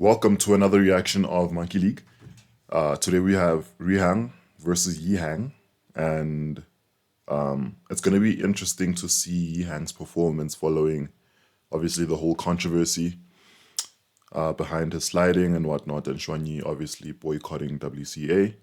Welcome to another reaction of Monkey League. Today we have Yiheng versus Yiheng, and it's going to be interesting to see Yiheng's performance following, obviously, the whole controversy behind his sliding and whatnot, and Xuanyi obviously boycotting WCA.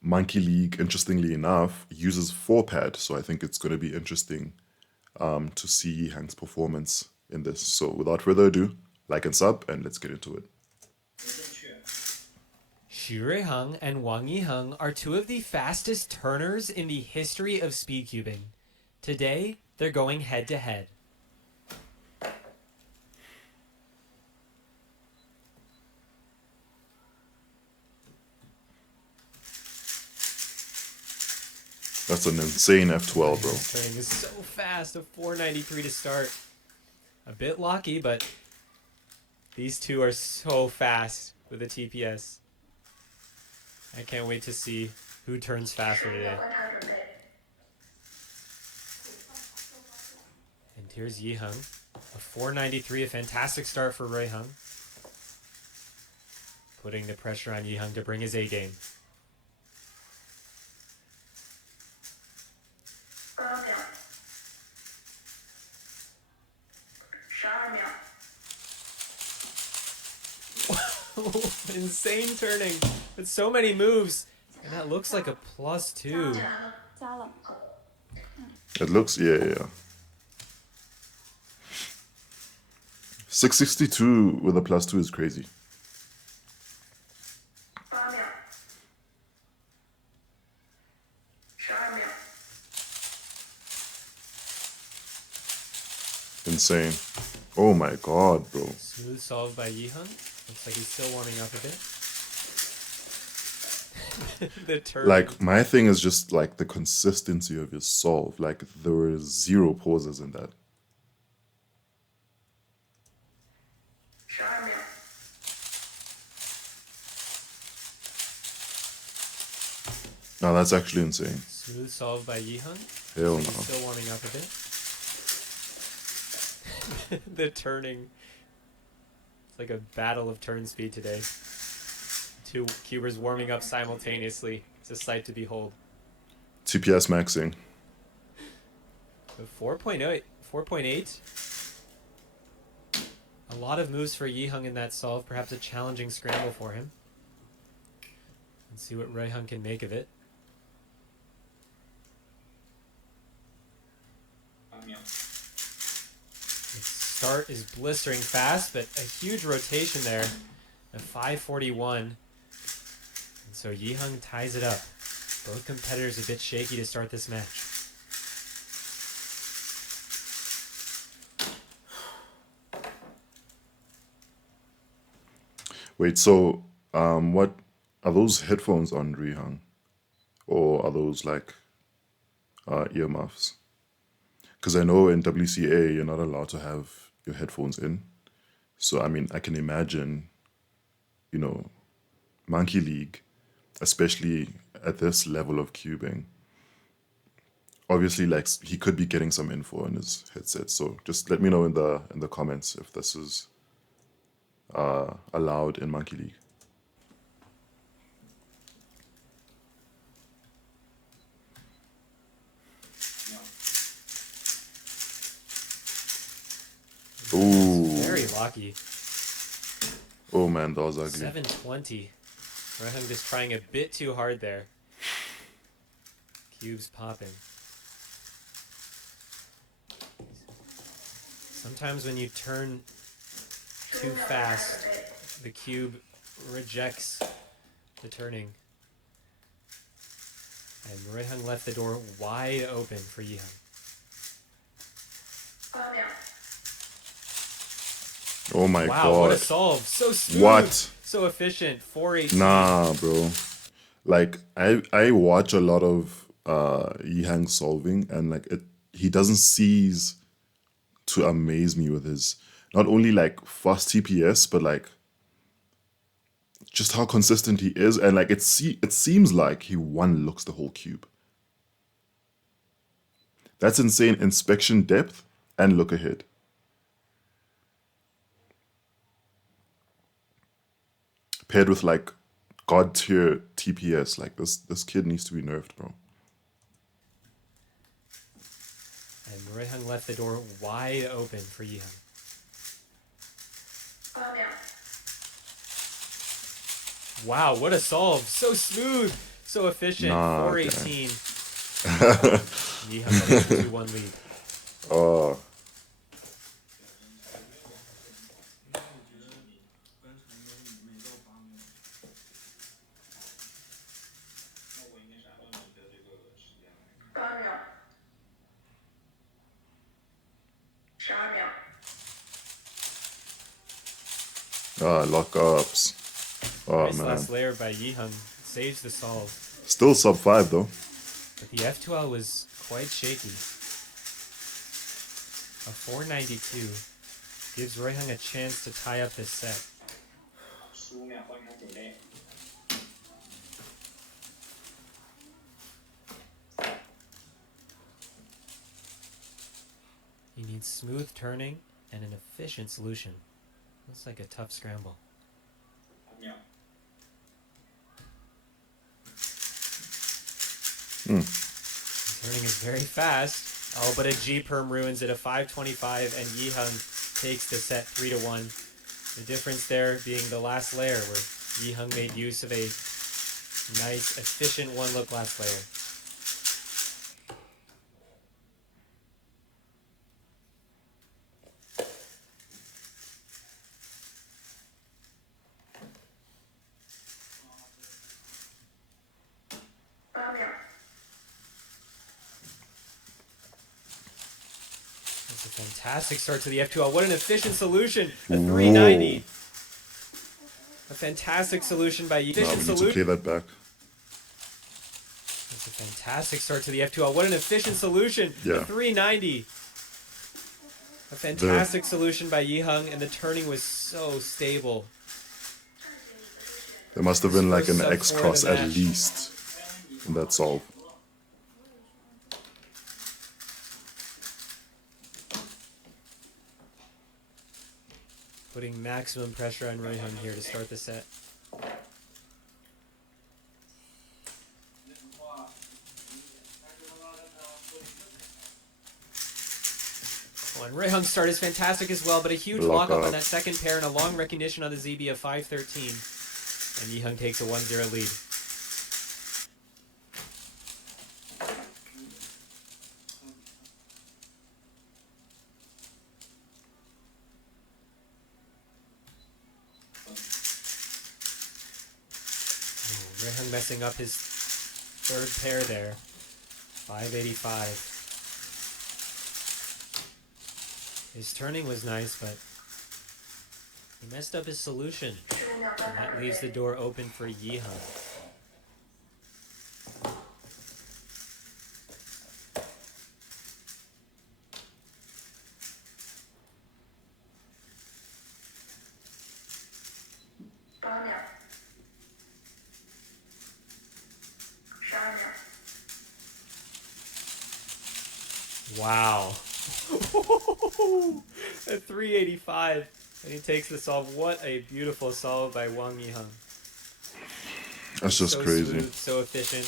Monkey League, interestingly enough, uses 4-pad, so I think it's going to be interesting to see Yiheng's performance in this. So without further ado, like and sub, and let's get into it. Yiheng and Wang Yiheng are two of the fastest turners in the history of speedcubing. Today, they're going head to head. That's an insane F12, bro. Turning is so fast, a 493 to start. A bit lucky, but these two are so fast with the TPS. I can't wait to see who turns faster today. And here's Yiheng. A 493, a fantastic start for Yiheng. Putting the pressure on Yiheng to bring his A game. Insane turning with so many moves, and that looks like a +2. It looks, yeah. 662 with a +2 is crazy. Insane. Oh my god, bro. Smooth solved by Yiheng. Looks like he's still warming up a bit. The turn. Like, my thing is just like the consistency of his solve. Like, there were 0 pauses in that. No, that's actually insane. Smooth solved by Yiheng. Hell He's no. still warming up a bit. The turning. It's like a battle of turn speed today. Two cubers warming up simultaneously. It's a sight to behold. TPS maxing. 4.8. 4.8. A lot of moves for Yiheng in that solve. Perhaps a challenging scramble for him. Let's see what Yiheng can make of it. Its start is blistering fast, but a huge rotation there. A 541. And so Yiheng ties it up. Both competitors a bit shaky to start this match. Wait, so what are those headphones on Yiheng? Or are those like earmuffs? Because I know in WCA you're not allowed to have your headphones in. So I mean, I can imagine, you know, Monkey League, especially at this level of cubing, obviously like he could be getting some info on his headset. So just let me know in the comments if this is allowed in Monkey League. Ooh. Very lucky. Oh man, that was ugly. 720. Yiheng just trying a bit too hard there. Cubes popping. Sometimes when you turn too fast, the cube rejects the turning. And Yiheng left the door wide open for Yiheng. Oh my wow, god. What a solve. So smooth. What? So efficient. 418. Nah, bro. Like I watch a lot of Yiheng solving, and like he doesn't cease to amaze me with his not only like fast TPS, but like just how consistent he is, and like it seems like he one looks the whole cube. That's insane inspection depth and look ahead. paired with like god tier TPS. Like this kid needs to be nerfed, bro. And Yiheng left the door wide open for Yiheng. Wow, what a solve. So smooth, so efficient. Nah, 418. Yiheng takes a 2-1 lead. Oh. Lockups. Oh, Nice man. last layer by Yiheng. Saves the solve. Still sub 5, though. But the F2L was quite shaky. A 492 gives Yiheng a chance to tie up this set. He needs smooth turning and an efficient solution. Looks like a tough scramble. Turning is very fast. Oh, but a G-perm ruins it. A 525, and Yiheng takes the set 3-1. The difference there being the last layer, where Yiheng made use of a nice, efficient one-look last layer. That's a fantastic start to the F2L. What an efficient solution. A 390. A fantastic solution by Yiheng. Nah, we need to play that back. That's a fantastic start to the F2L. What an efficient solution. Yeah. A 390. A fantastic solution by Yiheng, and the turning was so stable. There must have been like an Sub X four cross in the at match. least in that solve. Putting maximum pressure on Yiheng here to start the set. Oh, and Yiheng's start is fantastic as well, but a huge Lock lockup up. on that second pair and a long recognition on the ZB of 513. And Yiheng takes a 1-0 lead. Yiheng messing up his third pair there. 585. His turning was nice, but he messed up his solution. And that leaves the door open for Yiheng. Wow. A 385. And he takes the solve. What a beautiful solve by Wang Yiheng. That's just So crazy. smooth, so efficient.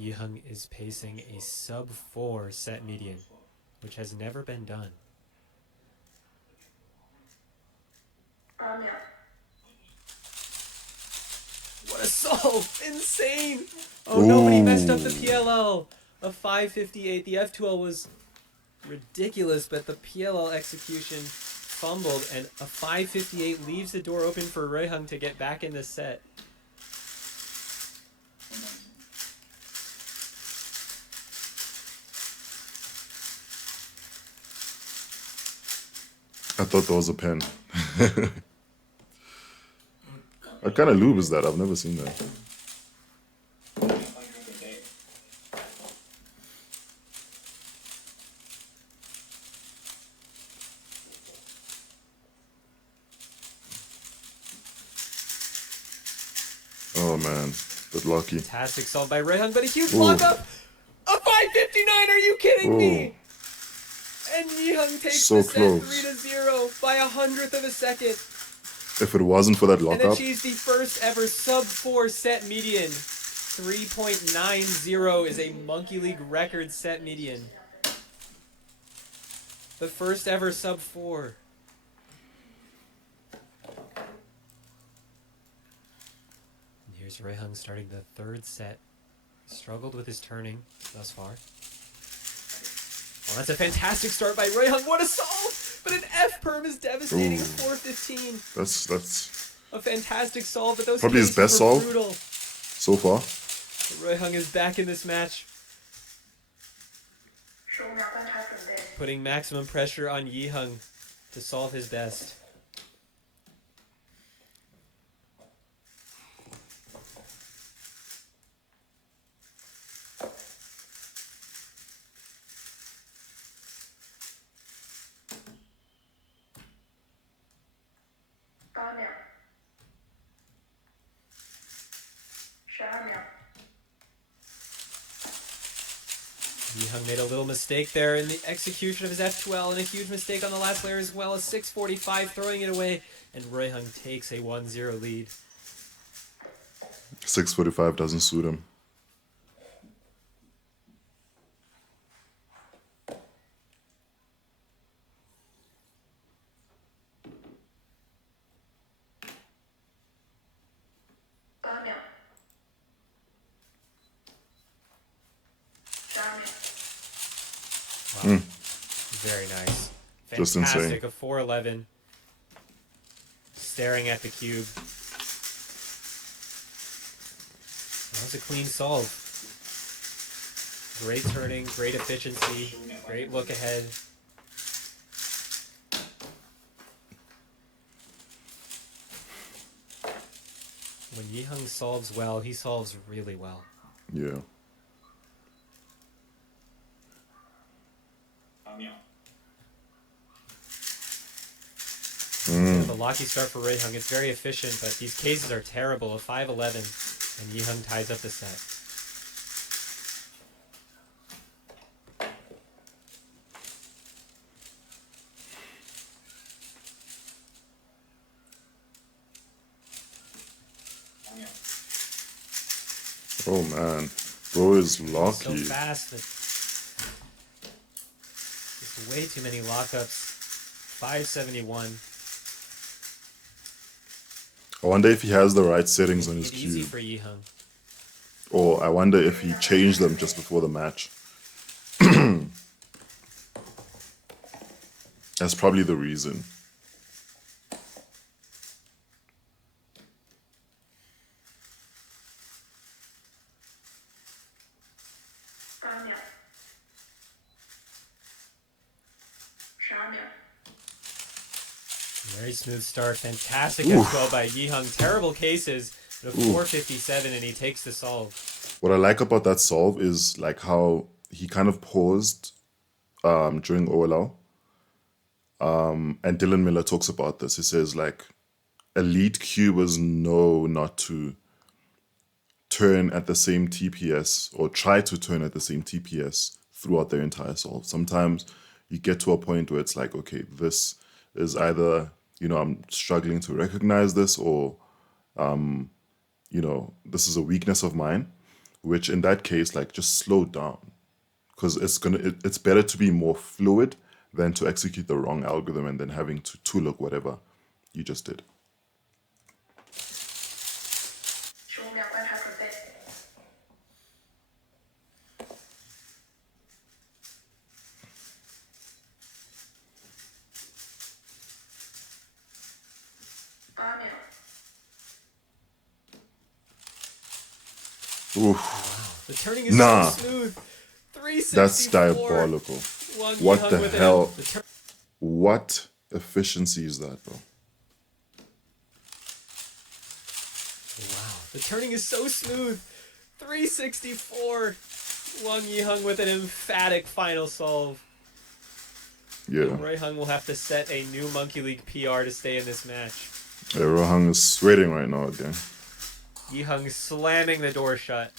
Yiheng is pacing a sub 4 set median, which has never been done. What a solve! Insane! Oh no, but he messed up the PLL. A 558. The F2L was ridiculous, but the PLL execution fumbled, and a 558 leaves the door open for Yiheng to get back in the set. I thought there was a pen. What kind of lube is that? I've never seen that. Oh man, but lucky. Fantastic solve by Yiheng, but a huge Ooh. lockup! A 559, are you kidding me? And Yiheng takes So the set close. 3-0 by 100th of a second. If it wasn't for that And lockup, achieves the first ever sub-4 set median. 3.90 is a Monkey League record set median. The first ever sub-4. And here's Yiheng starting the third set. Struggled with his turning thus far. Well, that's a fantastic start by Yiheng. What a solve! But an F perm is devastating. Ooh. A 415. that's A fantastic solve, but those probably his cases best were solve brutal. so far. Yiheng is back in this match, putting maximum pressure on Yiheng to solve his best. Yiheng made a little mistake there in the execution of his F12 and a huge mistake on the last layer as well. A 645 throwing it away, and Yiheng takes a 1-0 lead. 645 doesn't suit him. Wow. Very nice. Just insane. Fantastic. A 411. Staring at the cube. That was a clean solve. Great turning, great efficiency, great look ahead. When Yiheng solves well, he solves really well. Yeah. The lucky start for Yiheng. It's very efficient, but these cases are terrible. A 511, and Yiheng ties up the set. Oh man, bro is So lucky. fast, but just way too many lockups. 571. I wonder if he has the right settings on his It's easy cube. for Yiheng. Or I wonder if he changed them just before the match. That's probably the reason. Very smooth start. Fantastic Oof. F12 by Yiheng. Terrible cases, but a 457, and he takes the solve. What I like about that solve is like how he kind of paused during OLL. And Dylan Miller talks about this. He says like elite cubers know not to turn at the same TPS or try to turn at the same TPS throughout their entire solve. Sometimes you get to a point where it's like, okay, this is either, you know, I'm struggling to recognize this, or you know, this is a weakness of mine, which in that case, like, just slow down, because it's better to be more fluid than to execute the wrong algorithm and then having to look whatever you just did. Oof. The turning is Nah. so smooth. 364. That's diabolical. One What Yiheng the with it. hell? The What efficiency is that, bro? Wow. The turning is so smooth. 364. Wang Yiheng with an emphatic final solve. Yeah. Yiheng will have to set a new Monkey League PR to stay in this match. Yeah, Rohang is sweating right now again. Yiheng slamming the door shut.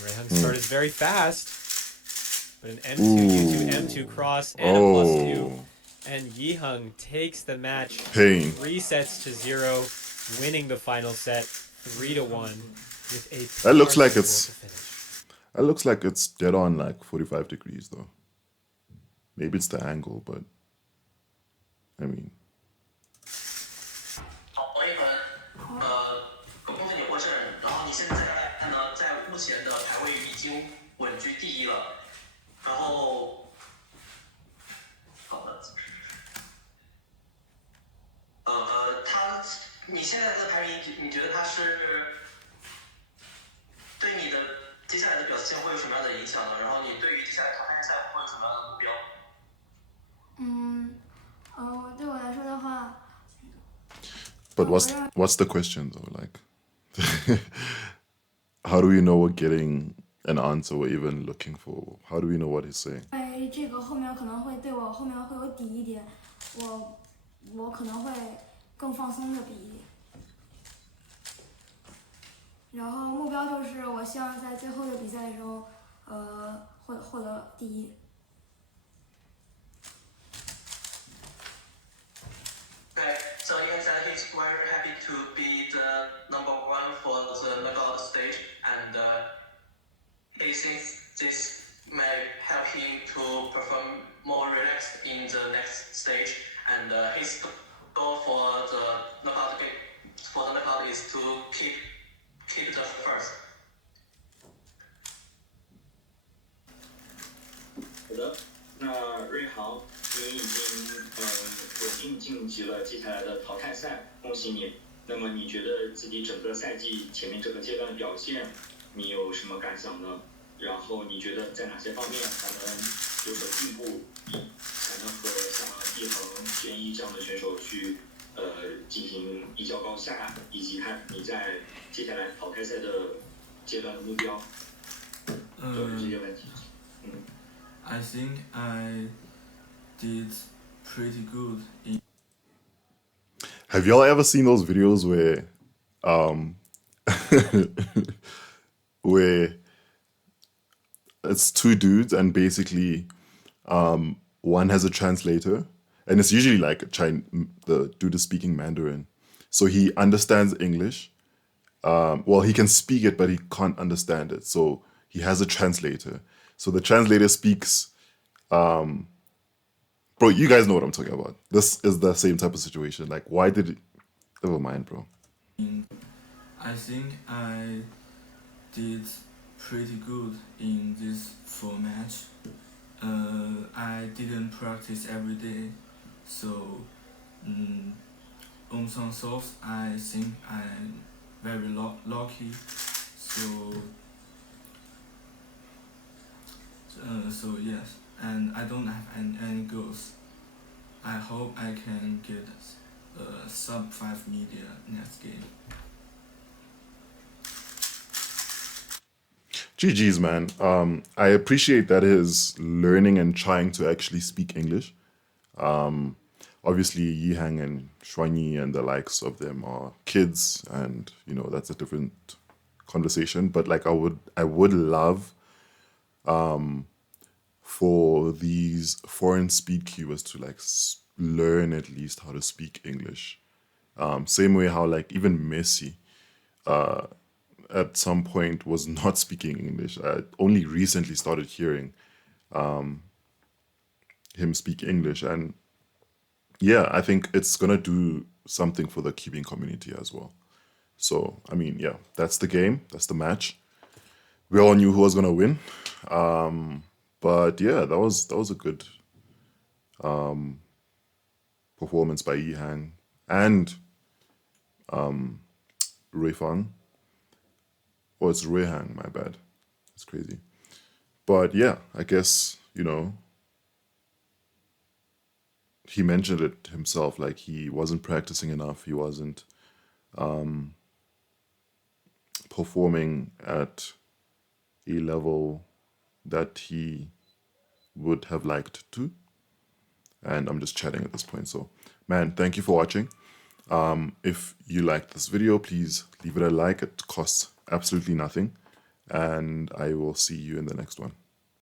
Yiheng's start is very fast. But an M2, U2, M2 cross, and a +2. And Yiheng takes the match. Pain. 3 sets to 0, winning the final set 3-1 with a That looks like score it's to finish. that looks like it's dead on like 45 degrees though. Maybe it's the angle, but I mean. 王一文，恭喜你获胜。然后你现在呢，在目前的排位已经稳居第一了。然后，好的，你现在的排名，你觉得他是对你的接下来的表现会有什么样的影响呢？然后你对于接下来淘汰赛会有什么样的目标？对我来说的话。But what's the question though? Like, how do we know we're getting an answer we're even looking for? How do we know what he's saying? 这个后面可能会对我后面会有底一点，我可能会更放松的比一点。然后目标就是我希望在最后的比赛的时候，获得第一。Okay, so Yiheng said he's very happy to be the number 1 for the knockout stage, and he thinks this may help him to perform more relaxed in the next stage. And his goal for the knockout is to keep the first. 好的，那瑞豪，你已经稳定晋级了接下来的淘汰赛，恭喜你。那么你觉得自己整个赛季前面这个阶段的表现，你有什么感想呢？然后你觉得在哪些方面才能有所进步，才能和像Yiheng、玄一这样的选手去进行一较高下，以及你在接下来淘汰赛的阶段的目标，就是这些问题。I think I did pretty good in. Have y'all ever seen those videos where, where it's two dudes and basically, one has a translator, and it's usually like the dude is speaking Mandarin, so he understands English. Well, he can speak it, but he can't understand it, so he has a translator. So the translator speaks. Bro, you guys know what I'm talking about. This is the same type of situation. Like, why did it? Never mind, bro. I think I did pretty good in this format. I didn't practice every day, so on some sorts I think I'm very lucky. So yes, and I don't have any goals. I hope I can get sub 5 media next game. GG's, man. I appreciate that he's learning and trying to actually speak English. Obviously, Yiheng and Shuanyi and the likes of them are kids, and you know that's a different conversation. But like, I would love for these foreign speedcubers to like learn at least how to speak English. Same way how like even Messi at some point was not speaking English. I only recently started hearing him speak English, and yeah, I think it's gonna do something for the cubing community as well. So I mean, yeah, that's the game, that's the match. We all knew who was gonna win. But yeah, that was a good performance by Yiheng and Ruifang. Oh, it's Ruihang, my bad. It's crazy. But yeah, I guess, you know, he mentioned it himself, like he wasn't practicing enough, he wasn't performing at a level that he would have liked to. And I'm just chatting at this point. So, man, thank you for watching. If you liked this video, please leave it a like. It costs absolutely nothing. And I will see you in the next one.